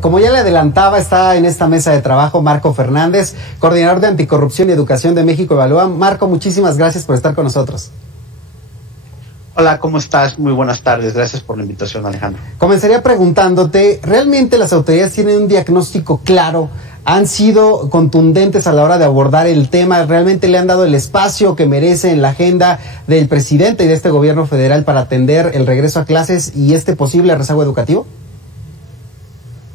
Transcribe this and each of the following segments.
Como ya le adelantaba, está en esta mesa de trabajo Marco Fernández, coordinador de Anticorrupción y Educación de México Evalúa. Marco, muchísimas gracias por estar con nosotros. Hola, ¿cómo estás? Muy buenas tardes. Gracias por la invitación, Alejandro. Comenzaría preguntándote, ¿realmente las autoridades tienen un diagnóstico claro? ¿Han sido contundentes a la hora de abordar el tema? ¿Realmente le han dado el espacio que merece en la agenda del presidente y de este gobierno federal para atender el regreso a clases y este posible rezago educativo?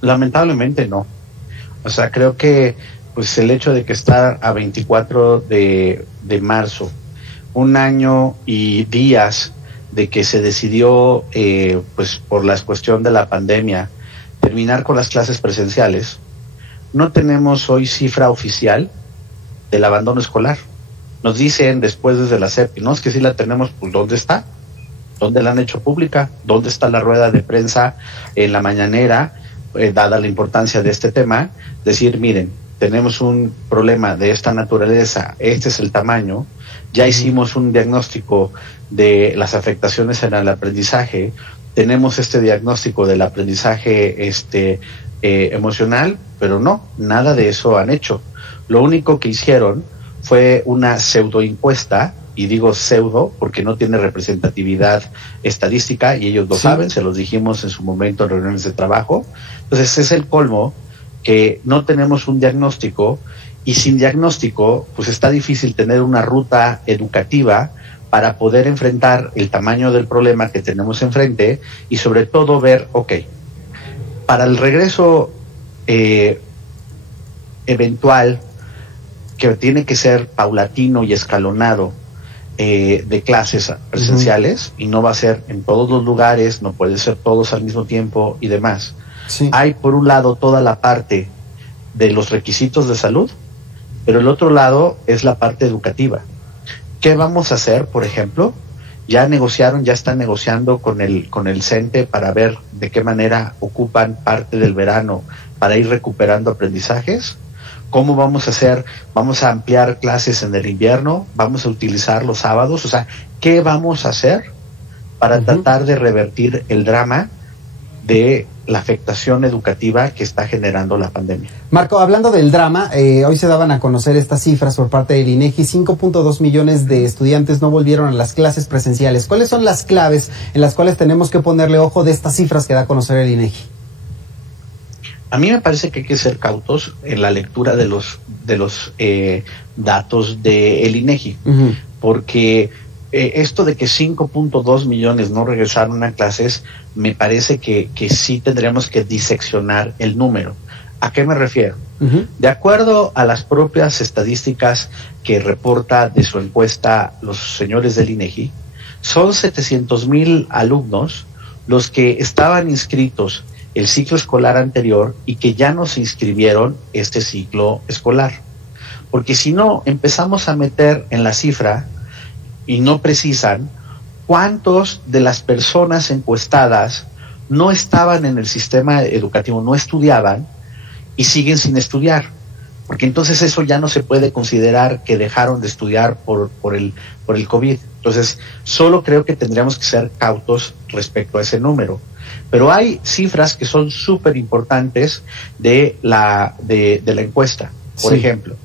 Lamentablemente no. O sea, creo que pues el hecho de que está a 24 de marzo, un año y días de que se decidió, pues por la cuestión de la pandemia, terminar con las clases presenciales, no tenemos hoy cifra oficial del abandono escolar. Nos dicen después desde la SEP, no, es que sí la tenemos, pues ¿dónde está? ¿Dónde la han hecho pública? ¿Dónde está la rueda de prensa en la mañanera, dada la importancia de este tema? Decir, miren, tenemos un problema de esta naturaleza, este es el tamaño, ya hicimos un diagnóstico de las afectaciones en el aprendizaje, tenemos este diagnóstico del aprendizaje emocional, pero no, nada de eso han hecho. Lo único que hicieron fue una pseudo encuesta, y digo pseudo porque no tiene representatividad estadística y ellos lo saben, se los dijimos en su momento en reuniones de trabajo. Entonces es el colmo que no tenemos un diagnóstico, y sin diagnóstico pues está difícil tener una ruta educativa para poder enfrentar el tamaño del problema que tenemos enfrente y sobre todo ver, para el regreso eventual, que tiene que ser paulatino y escalonado, de clases presenciales, y no va a ser en todos los lugares, no puede ser todos al mismo tiempo y demás. Sí. Hay por un lado toda la parte de los requisitos de salud, pero el otro lado es la parte educativa. ¿Qué vamos a hacer, por ejemplo? Ya están negociando con el CENTE para ver de qué manera ocupan parte del verano para ir recuperando aprendizajes. ¿Cómo vamos a hacer? ¿Vamos a ampliar clases en el invierno? ¿Vamos a utilizar los sábados? O sea, ¿qué vamos a hacer para tratar de revertir el drama de la afectación educativa que está generando la pandemia? Marco, hablando del drama, hoy se daban a conocer estas cifras por parte del INEGI. 5.2 millones de estudiantes no volvieron a las clases presenciales. ¿Cuáles son las claves en las cuales tenemos que ponerle ojo de estas cifras que da a conocer el INEGI? A mí me parece que hay que ser cautos en la lectura de los datos del INEGI, porque esto de que 5.2 millones no regresaron a clases, me parece que sí tendríamos que diseccionar el número. ¿A qué me refiero? De acuerdo a las propias estadísticas que reporta de su encuesta los señores del INEGI, son 700,000 alumnos los que estaban inscritos el ciclo escolar anterior y que ya no se inscribieron este ciclo escolar. Porque si no, empezamos a meter en la cifra y no precisan cuántos de las personas encuestadas no estaban en el sistema educativo, no estudiaban y siguen sin estudiar. Porque entonces eso ya no se puede considerar que dejaron de estudiar por el COVID. Entonces, solo creo que tendríamos que ser cautos respecto a ese número. Pero hay cifras que son súper importantes de la encuesta. Por ejemplo,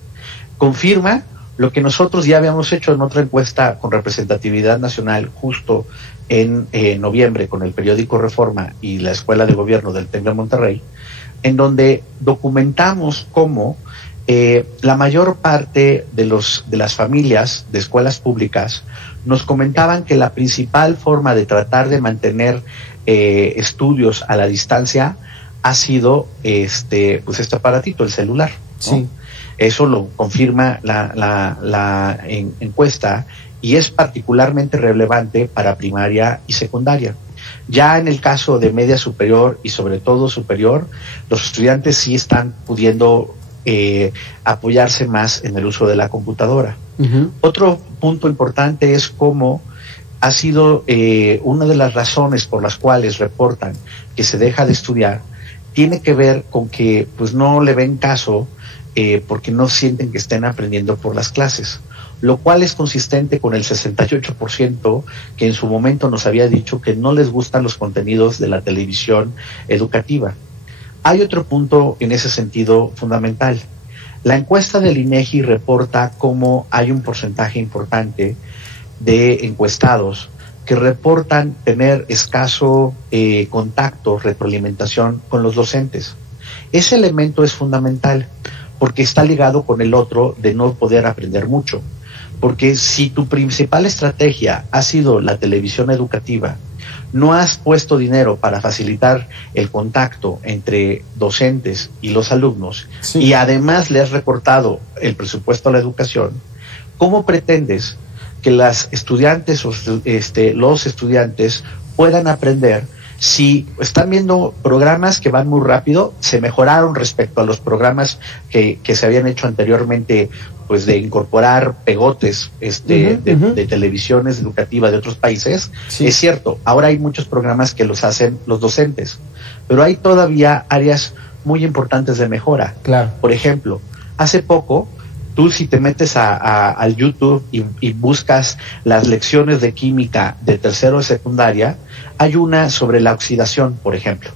confirma lo que nosotros ya habíamos hecho en otra encuesta con representatividad nacional justo en noviembre con el periódico Reforma y la Escuela de Gobierno del TEC de Monterrey, en donde documentamos cómo la mayor parte de las familias de escuelas públicas nos comentaban que la principal forma de tratar de mantener estudios a la distancia ha sido este aparatito, el celular, ¿no? Sí. Eso lo confirma la encuesta y es particularmente relevante para primaria y secundaria. Ya en el caso de media superior y sobre todo superior, los estudiantes sí están pudiendo apoyarse más en el uso de la computadora. Otro punto importante es cómo ha sido una de las razones por las cuales reportan que se deja de estudiar, tiene que ver con que pues no le ven caso porque no sienten que estén aprendiendo por las clases, lo cual es consistente con el 68% que en su momento nos había dicho que no les gustan los contenidos de la televisión educativa. Hay otro punto en ese sentido fundamental. La encuesta del INEGI reporta cómo hay un porcentaje importante de encuestados que reportan tener escaso contacto, retroalimentación con los docentes. Ese elemento es fundamental porque está ligado con el otro de no poder aprender mucho. Porque si tu principal estrategia ha sido la televisión educativa, no has puesto dinero para facilitar el contacto entre docentes y los alumnos, sí, y además le has recortado el presupuesto a la educación, ¿cómo pretendes que las estudiantes o los estudiantes puedan aprender si están viendo programas que van muy rápido, se mejoraron respecto a los programas que se habían hecho anteriormente, pues de incorporar pegotes de televisiones educativas de otros países? Sí. Es cierto, ahora hay muchos programas que los hacen los docentes, pero hay todavía áreas muy importantes de mejora. Claro. Por ejemplo, hace poco, tú si te metes al YouTube y buscas las lecciones de química de tercero de secundaria, hay una sobre la oxidación, por ejemplo.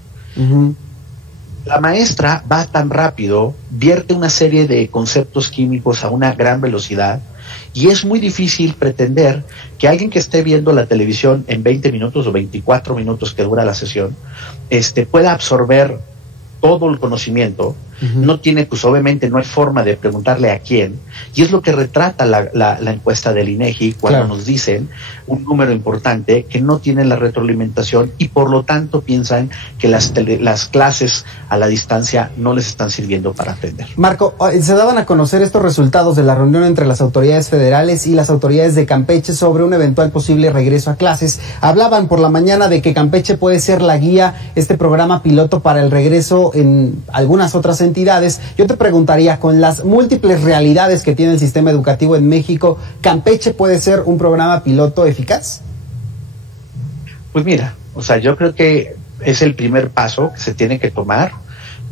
La maestra va tan rápido, vierte una serie de conceptos químicos a una gran velocidad, y es muy difícil pretender que alguien que esté viendo la televisión en 20 minutos o 24 minutos que dura la sesión, pueda absorber todo el conocimiento. No tiene, pues obviamente no hay forma de preguntarle a quién, y es lo que retrata la encuesta del INEGI cuando claro, nos dicen un número importante que no tienen la retroalimentación y por lo tanto piensan que las clases a la distancia no les están sirviendo para aprender. Marco, se daban a conocer estos resultados de la reunión entre las autoridades federales y las autoridades de Campeche sobre un eventual posible regreso a clases. Hablaban por la mañana de que Campeche puede ser la guía, este programa piloto para el regreso en algunas otras entidades. Yo te preguntaría, con las múltiples realidades que tiene el sistema educativo en México, ¿Campeche puede ser un programa piloto eficaz? Pues mira, o sea, yo creo que es el primer paso que se tiene que tomar.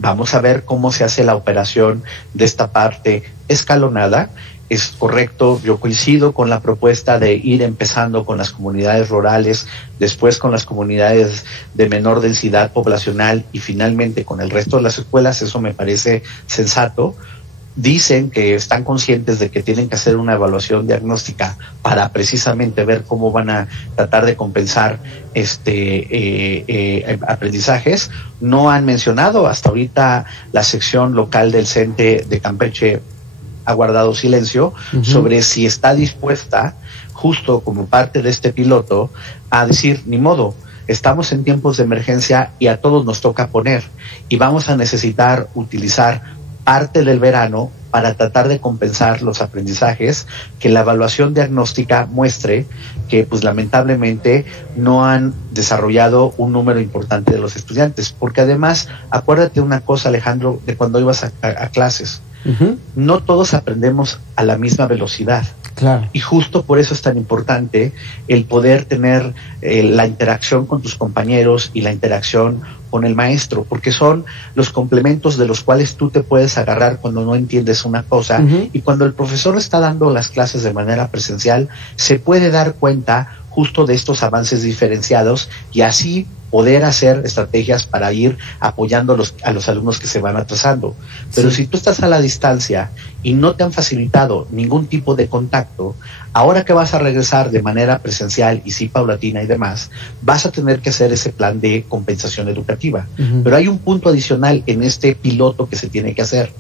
Vamos a ver cómo se hace la operación de esta parte escalonada. Es correcto, yo coincido con la propuesta de ir empezando con las comunidades rurales, después con las comunidades de menor densidad poblacional y finalmente con el resto de las escuelas. Eso me parece sensato. Dicen que están conscientes de que tienen que hacer una evaluación diagnóstica para precisamente ver cómo van a tratar de compensar aprendizajes. No han mencionado hasta ahorita la sección local del CENTE de Campeche, ha guardado silencio sobre si está dispuesta, justo como parte de este piloto, a decir, ni modo, estamos en tiempos de emergencia y a todos nos toca poner, y vamos a necesitar utilizar parte del verano para tratar de compensar los aprendizajes que la evaluación diagnóstica muestre que, pues lamentablemente, no han desarrollado un número importante de los estudiantes. Porque además, acuérdate una cosa, Alejandro, de cuando ibas a clases. No todos aprendemos a la misma velocidad. Claro. Y justo por eso es tan importante el poder tener la interacción con tus compañeros y la interacción con el maestro, porque son los complementos de los cuales tú te puedes agarrar cuando no entiendes una cosa, y cuando el profesor está dando las clases de manera presencial, se puede dar cuenta justo de estos avances diferenciados y así poder hacer estrategias para ir apoyando a los alumnos que se van atrasando. Pero si tú estás a la distancia y no te han facilitado ningún tipo de contacto, ahora que vas a regresar de manera presencial y sí paulatina y demás, vas a tener que hacer ese plan de compensación educativa. Pero hay un punto adicional en este piloto que se tiene que hacer.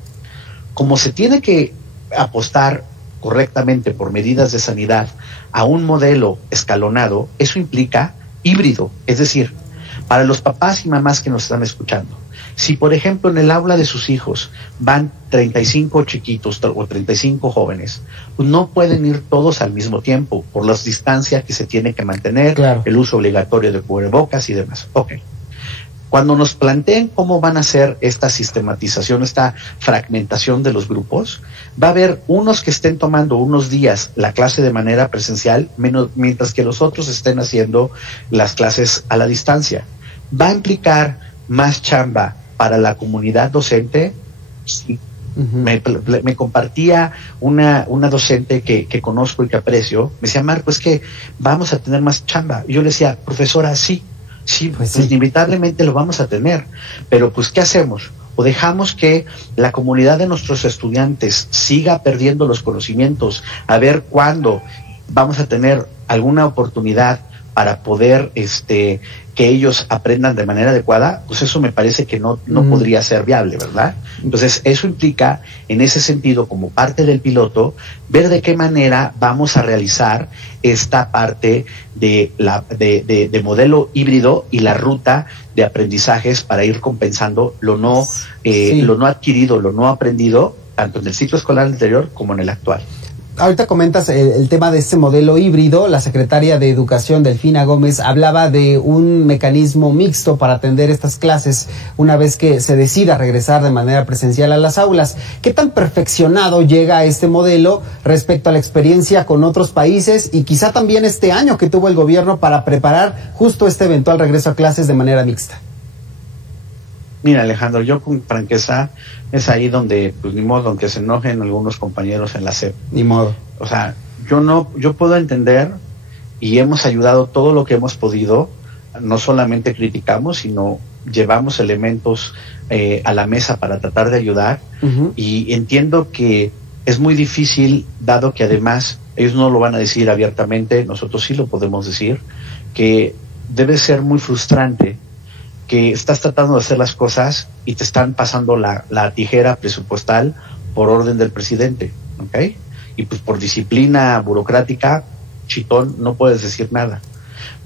Como se tiene que apostar correctamente por medidas de sanidad a un modelo escalonado, eso implica híbrido, es decir, para los papás y mamás que nos están escuchando, si por ejemplo en el aula de sus hijos van 35 chiquitos o 35 jóvenes, pues no pueden ir todos al mismo tiempo por las distancias que se tiene que mantener, claro, el uso obligatorio de cubrebocas y demás. Okay. Cuando nos planteen cómo van a hacer esta sistematización, esta fragmentación de los grupos, va a haber unos que estén tomando unos días la clase de manera presencial, mientras que los otros estén haciendo las clases a la distancia. ¿Va a implicar más chamba para la comunidad docente? Sí. Me compartía una docente que conozco y que aprecio, me decía, Marco, es que vamos a tener más chamba. Y yo le decía, profesora, sí, Sí, pues inevitablemente lo vamos a tener. Pero pues, ¿qué hacemos? O dejamos que la comunidad de nuestros estudiantes siga perdiendo los conocimientos, a ver cuándo vamos a tener alguna oportunidad para poder que ellos aprendan de manera adecuada, pues eso me parece que no podría ser viable, ¿verdad? Entonces, eso implica, en ese sentido, como parte del piloto, ver de qué manera vamos a realizar esta parte de modelo híbrido y la ruta de aprendizajes para ir compensando lo no adquirido, lo no aprendido, tanto en el ciclo escolar anterior como en el actual. Ahorita comentas el tema de este modelo híbrido. La secretaria de Educación, Delfina Gómez, hablaba de un mecanismo mixto para atender estas clases una vez que se decida regresar de manera presencial a las aulas. ¿Qué tan perfeccionado llega este modelo respecto a la experiencia con otros países y quizá también este año que tuvo el gobierno para preparar justo este eventual regreso a clases de manera mixta? Mira, Alejandro, yo con franqueza es ahí donde, pues ni modo, aunque se enojen algunos compañeros en la SEP. Ni modo. O sea, yo puedo entender y hemos ayudado todo lo que hemos podido, no solamente criticamos, sino llevamos elementos a la mesa para tratar de ayudar. Y entiendo que es muy difícil, dado que además ellos no lo van a decir abiertamente, nosotros sí lo podemos decir, que debe ser muy frustrante que estás tratando de hacer las cosas y te están pasando la tijera presupuestal por orden del presidente, ¿ok? Y pues por disciplina burocrática, chitón, no puedes decir nada.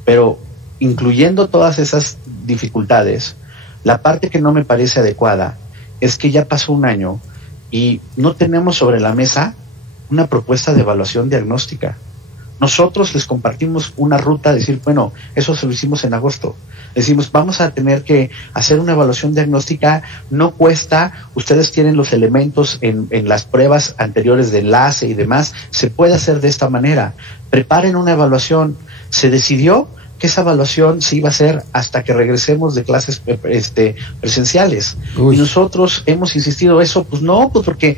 Pero incluyendo todas esas dificultades, la parte que no me parece adecuada es que ya pasó un año y no tenemos sobre la mesa una propuesta de evaluación diagnóstica. Nosotros les compartimos una ruta, decir, bueno, eso se lo hicimos en agosto. Decimos, vamos a tener que hacer una evaluación diagnóstica, no cuesta, ustedes tienen los elementos en las pruebas anteriores de enlace y demás, se puede hacer de esta manera. Preparen una evaluación. Se decidió que esa evaluación se iba a hacer hasta que regresemos de clases presenciales. Uy. Y nosotros hemos insistido eso, pues no, pues porque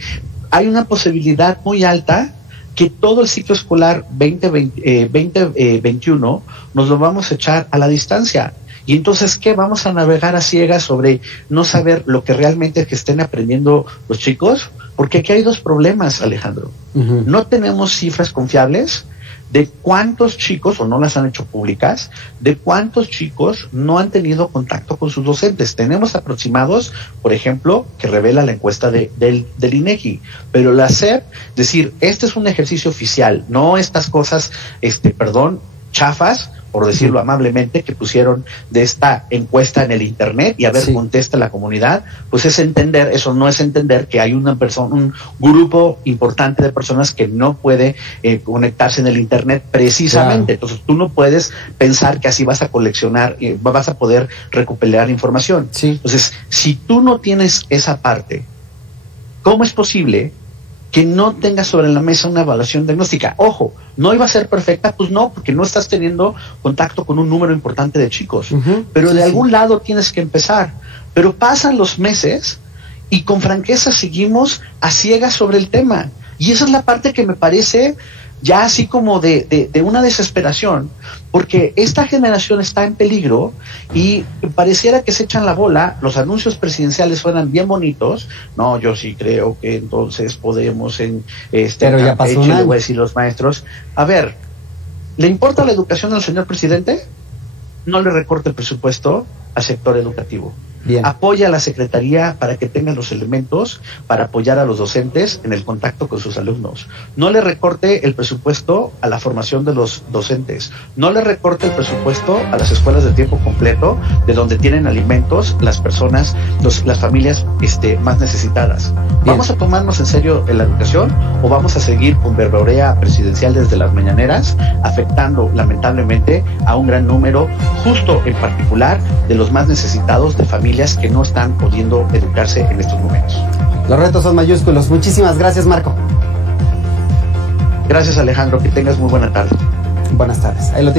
hay una posibilidad muy alta que todo el ciclo escolar 2021 nos lo vamos a echar a la distancia. Y entonces, ¿qué? ¿Vamos a navegar a ciegas sobre no saber lo que realmente que estén aprendiendo los chicos? Porque aquí hay dos problemas, Alejandro. No tenemos cifras confiables de cuántos chicos, o no las han hecho públicas, de cuántos chicos no han tenido contacto con sus docentes. Tenemos aproximados, por ejemplo, que revela la encuesta del INEGI, pero la SEP, decir, este es un ejercicio oficial, no estas cosas, chafas, por decirlo amablemente, que pusieron de esta encuesta en el internet y a ver, contesta la comunidad, pues es entender, eso no es entender que hay una persona, un grupo importante de personas que no puede conectarse en el internet precisamente. Claro. Entonces tú no puedes pensar que así vas a coleccionar, vas a poder recuperar información. Entonces, si tú no tienes esa parte, ¿cómo es posible que no tengas sobre la mesa una evaluación diagnóstica? Ojo, ¿no iba a ser perfecta? Pues no, porque no estás teniendo contacto con un número importante de chicos. Pero de algún lado tienes que empezar. Pero pasan los meses y con franqueza seguimos a ciegas sobre el tema. Y esa es la parte que me parece ya así como de una desesperación, porque esta generación está en peligro y pareciera que se echan la bola. Los anuncios presidenciales suenan bien bonitos. No, yo sí creo que entonces podemos pero ya pasó le voy a decir los maestros, a ver, ¿le importa la educación al señor presidente? No le recorte el presupuesto al sector educativo. Bien. Apoya a la Secretaría para que tengan los elementos para apoyar a los docentes en el contacto con sus alumnos. No le recorte el presupuesto a la formación de los docentes. No le recorte el presupuesto a las escuelas de tiempo completo, de donde tienen alimentos las personas, las familias más necesitadas. Bien. ¿Vamos a tomarnos en serio en la educación o vamos a seguir con verborea presidencial desde las mañaneras, afectando lamentablemente a un gran número, justo en particular de los más necesitados, de familias que no están pudiendo educarse en estos momentos? Los retos son mayúsculos. Muchísimas gracias, Marco. Gracias, Alejandro. Que tengas muy buena tarde. Buenas tardes. Ahí lo